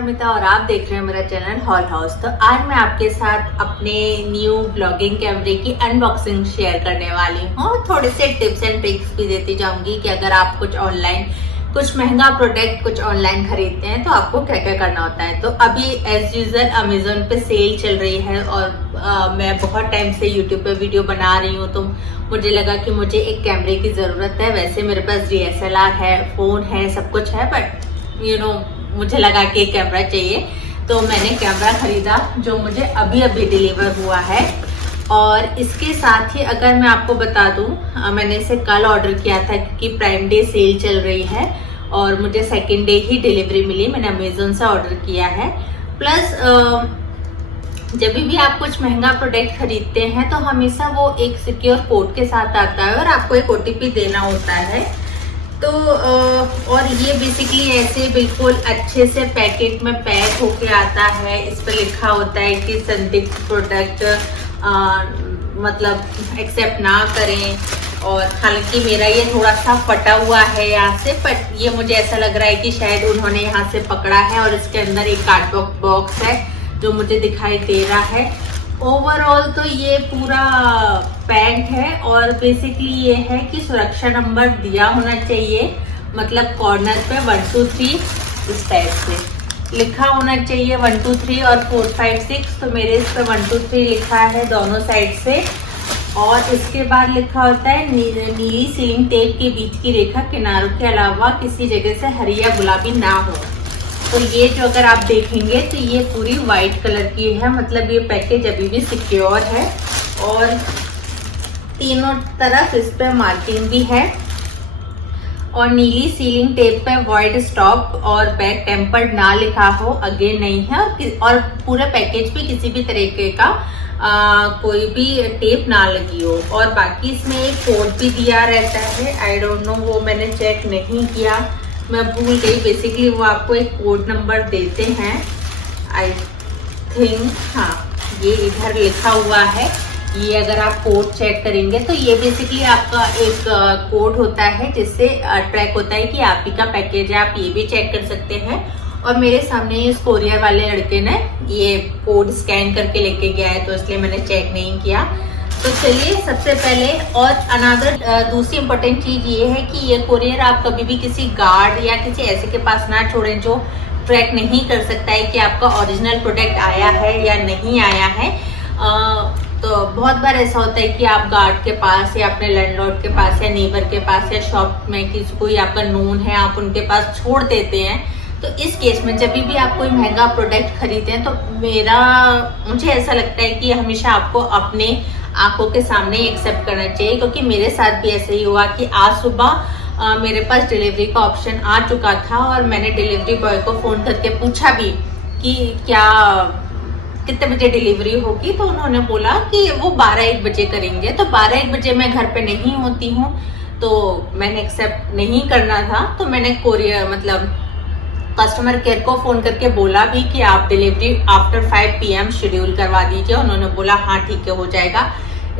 नमिता और आप देख रहे हैं मेरा चैनल हॉल हाउस। तो आज मैं आपके साथ अपने न्यू ब्लॉगिंग कैमरे की अनबॉक्सिंग शेयर करने वाली हूँ। थोड़े से टिप्स एंड ट्रिक्स भी देती जाऊंगी कि अगर आप कुछ महंगा प्रोडक्ट कुछ ऑनलाइन खरीदते हैं तो आपको क्या क्या करना होता है। तो अभी एज यूजल अमेजोन पे सेल चल रही है और मैं बहुत टाइम से यूट्यूब पे वीडियो बना रही हूँ, तो मुझे लगा कि मुझे एक कैमरे की जरूरत है। वैसे मेरे पास DSLR है, फोन है, सब कुछ है, बट मुझे लगा कि एक कैमरा चाहिए, तो मैंने कैमरा खरीदा जो मुझे अभी डिलीवर हुआ है। और इसके साथ ही अगर मैं आपको बता दूं, मैंने इसे कल ऑर्डर किया था क्योंकि प्राइम डे सेल चल रही है और मुझे सेकेंड डे ही डिलीवरी मिली। मैंने अमेजोन से ऑर्डर किया है। प्लस जब भी आप कुछ महंगा प्रोडक्ट खरीदते हैं तो हमेशा वो एक सिक्योर कोड के साथ आता है और आपको एक OTP देना होता है। तो और ये बेसिकली ऐसे बिल्कुल अच्छे से पैकेट में पैक होके आता है। इस पर लिखा होता है कि संदिग्ध प्रोडक्ट मतलब एक्सेप्ट ना करें। और हालांकि मेरा ये थोड़ा सा फटा हुआ है यहाँ से, बट ये मुझे ऐसा लग रहा है कि शायद उन्होंने यहाँ से पकड़ा है और इसके अंदर एक कार्डबोर्ड बॉक्स है जो मुझे दिखाई दे रहा है। ओवरऑल तो ये पूरा पैक है और बेसिकली ये है कि सुरक्षा नंबर दिया होना चाहिए, मतलब कॉर्नर पे 1 2 3 इस टाइप से लिखा होना चाहिए, 1 2 3 और 4 5 6। तो मेरे इस पे 1 2 3 लिखा है दोनों साइड से। और इसके बाद लिखा होता है नीली सीलिंग टेप के बीच की रेखा किनारों के अलावा किसी जगह से हरी या गुलाबी ना हो। तो ये जो अगर आप देखेंगे तो ये पूरी व्हाइट कलर की है, मतलब ये पैकेज अभी भी सिक्योर है। और तीनों तरफ इस पे मार्किंग भी है और नीली सीलिंग टेप पे वॉइड स्टॉप और बैक टेम्पर्ड ना लिखा हो, अगेन नहीं है। और पूरे पैकेज पे किसी भी तरीके का कोई भी टेप ना लगी हो। और बाकी इसमें एक कोड भी दिया रहता है, आई डोंट नो, वो मैंने चेक नहीं किया, मैं भूल गई। बेसिकली वो आपको एक कोड नंबर देते हैं, आई थिंक, हाँ ये इधर लिखा हुआ है। ये अगर आप कोड चेक करेंगे तो ये बेसिकली आपका एक कोड होता है जिससे ट्रैक होता है कि आप ही का पैकेज है। आप ये भी चेक कर सकते हैं। और मेरे सामने इस कोरियर वाले लड़के ने ये कोड स्कैन करके लेके गया है, तो इसलिए मैंने चेक नहीं किया। तो चलिए सबसे पहले, और अनदर दूसरी इम्पोर्टेंट चीज ये है कि ये कोरियर आप कभी भी किसी गार्ड या किसी ऐसे के पास ना छोड़ें जो ट्रैक नहीं कर सकता है कि आपका ओरिजिनल प्रोडक्ट आया है या नहीं आया है। तो बहुत बार ऐसा होता है कि आप गार्ड के पास या अपने लैंडलॉर्ड के पास या नेबर के पास या शॉप में किसी कोई आपका नोन है, आप उनके पास छोड़ देते हैं। तो इस केस में जब भी आप कोई महंगा प्रोडक्ट खरीदते हैं तो मुझे ऐसा लगता है कि हमेशा आपको अपने आंखों के सामने एक्सेप्ट करना चाहिए, क्योंकि मेरे साथ भी ऐसे ही हुआ कि आज सुबह मेरे पास डिलीवरी का ऑप्शन आ चुका था और मैंने डिलीवरी बॉय को फोन करके पूछा भी कि क्या कितने बजे डिलीवरी होगी। तो उन्होंने बोला कि वो 12-1 बजे करेंगे। तो 12-1 बजे मैं घर पे नहीं होती हूँ, तो मैंने एक्सेप्ट नहीं करना था। तो मैंने कस्टमर केयर को फोन करके बोला भी कि आप डिलीवरी आफ्टर 5 PM शेड्यूल करवा दीजिए। उन्होंने बोला हाँ ठीक है, हो जाएगा।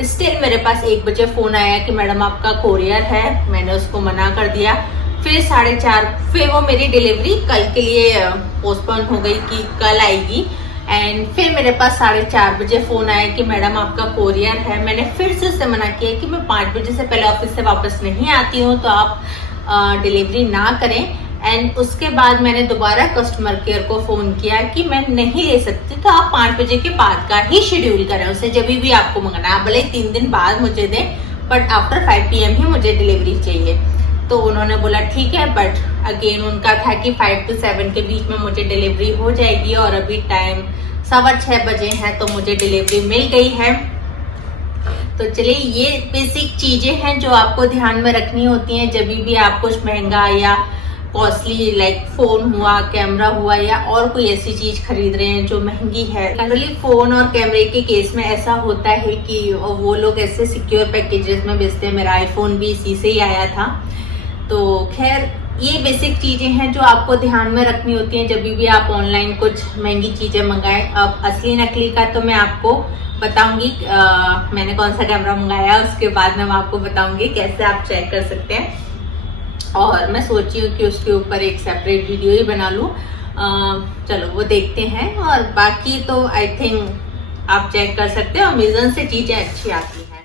स्टिल मेरे पास 1 बजे फोन आया कि मैडम आपका कोरियर है। मैंने उसको मना कर दिया। फिर 4:30 फिर वो मेरी डिलीवरी कल के लिए पोस्टपोन हो गई कि कल आएगी। एंड फिर मेरे पास 4:30 बजे फोन आया कि मैडम आपका कोरियर है। मैंने फिर से उससे मना किया कि मैं 5 बजे से पहले ऑफिस से वापस नहीं आती हूँ, तो आप डिलीवरी ना करें। एंड उसके बाद मैंने दोबारा कस्टमर केयर को फोन किया कि मैं नहीं ले सकती, तो आप 5 बजे के बाद का ही शेड्यूल करें, उसे जब भी आपको मंगाना है, भले 3 दिन बाद मुझे दें, बट आफ्टर 5 PM ही मुझे डिलीवरी चाहिए। तो उन्होंने बोला ठीक है, बट अगेन उनका था कि 5 to 7 के बीच में मुझे डिलीवरी हो जाएगी और अभी टाइम 6:15 बजे है, तो मुझे डिलीवरी मिल गई है। तो चलिए, ये बेसिक चीजें हैं जो आपको ध्यान में रखनी होती हैं जब भी आप कुछ महंगा या कॉस्टली लाइक फोन हुआ, कैमरा हुआ या और कोई ऐसी चीज खरीद रहे हैं जो महंगी है। जनरली फोन और कैमरे के केस में ऐसा होता है कि वो लोग ऐसे सिक्योर पैकेजेस में बेचते हैं। मेरा आईफोन भी इसी से ही आया था। तो खैर, ये बेसिक चीजें हैं जो आपको ध्यान में रखनी होती हैं जब भी आप ऑनलाइन कुछ महंगी चीजें मंगाएं। अब असली नकली का तो मैं आपको बताऊंगी, मैंने कौन सा कैमरा मंगाया, उसके बाद मैं आपको बताऊंगी कैसे आप चेक कर सकते हैं। और मैं सोची हूँ कि उसके ऊपर एक सेपरेट वीडियो ही बना लूँ। चलो वो देखते हैं। और बाकी तो आई थिंक आप चेक कर सकते हो, अमेजन से चीजें अच्छी आती हैं।